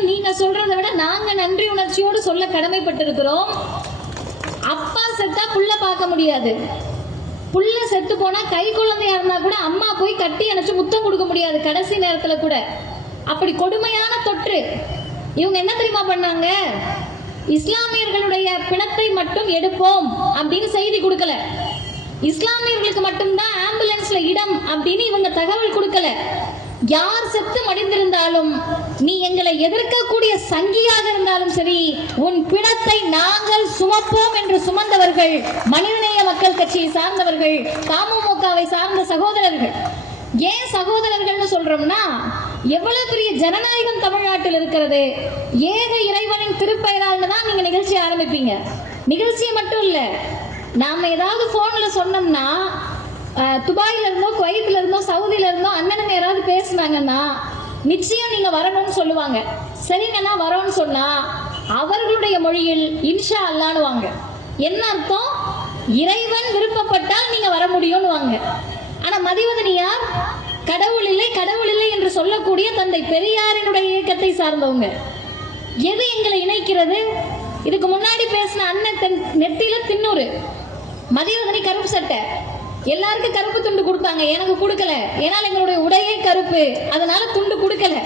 விஷயம் நீங்க சொல்றதை விட நாங்க நன்றி உணர்ச்சியோடு சொல்ல கடமைப்பட்டிருக்கிறோம். அப்பா செத்தா புள்ள பார்க்க முடியாது, புள்ள செத்து போனா கை குழந்தையா இருந்தா கூட அம்மா போய் கட்டி அணைச்சு முத்தம் கொடுக்க முடியாது கடைசி நேரத்துல கூட. அப்படி கொடுமையான தொற்று. இவங்க என்ன தெரியுமா பண்ணாங்க? இஸ்லாமியர்களுடைய பிணத்தை மட்டும் எடுப்போம் அப்படின்னு செய்தி கொடுக்கல, இஸ்லாமியர்களுக்கு மட்டும்தான் ஆம்புலன்ஸ்ல இடம் அப்படின்னு இவங்க தகவல் கொடுக்கல. யார் செத்து மடிந்திருந்தாலும் நீ எங்களை எதிர்க்கக்கூடிய சங்கியாக இருந்தாலும் சரி, உன் பிணத்தை நாங்கள் சுமப்போம் என்று சுமந்தவர்கள் மனிதநேய மக்கள் கட்சியை சார்ந்தவர்கள், தமுமுகவை சார்ந்த சகோதரர்கள். ஏன் சகோதரர்கள்னு சொல்றோம்னா, எவ்வளவு பெரிய ஜனநாயகம் தமிழ்நாட்டில் இருக்கிறது. ஏக இறைவனின் திருப்பெயரால் தான் நீங்க நிகழ்ச்சி ஆரம்பிப்பீங்க. நிகழ்ச்சியை மட்டும் இல்ல, நாம ஏதாவது போன்ல சொன்னோம்னா, துபாயில இருந்தோ குவைத்ல இருந்தோ சவுதியில இருந்தோ அண்ணனுங்க யாராவது பேசினாங்கன்னா நிச்சயம் நீங்க வரணும்னு சொல்லுவாங்க. சரிங்கண்ணா வரோன்னு சொன்னா அவர்களுடைய மொழியில் இன்ஷா அல்லான்னு வாங்க. என்ன அர்த்தம்? இறைவன் விருப்பப்பட்டால் நீங்க வர முடியும்னு வாங்க. ஆனா மதிவதனியார் கடவுள் இல்லை கடவுள் இல்லை என்று சொல்லக்கூடிய தந்தை பெரியாரினுடைய இயக்கத்தை சார்ந்தவங்க. எது எங்களை இணைக்கிறது? இதுக்கு முன்னாடி பேசின அண்ணன் நெத்தியில தின்னூறு, மதிவதனி கருப்பு சட்டை, எல்லாருக்கும் கருப்பு துண்டு கொடுத்தாங்க, எனக்கு கொடுக்கல. ஏன்னா எங்களுடைய உடையே கருப்பு, அதனால துண்டு கொடுக்கல.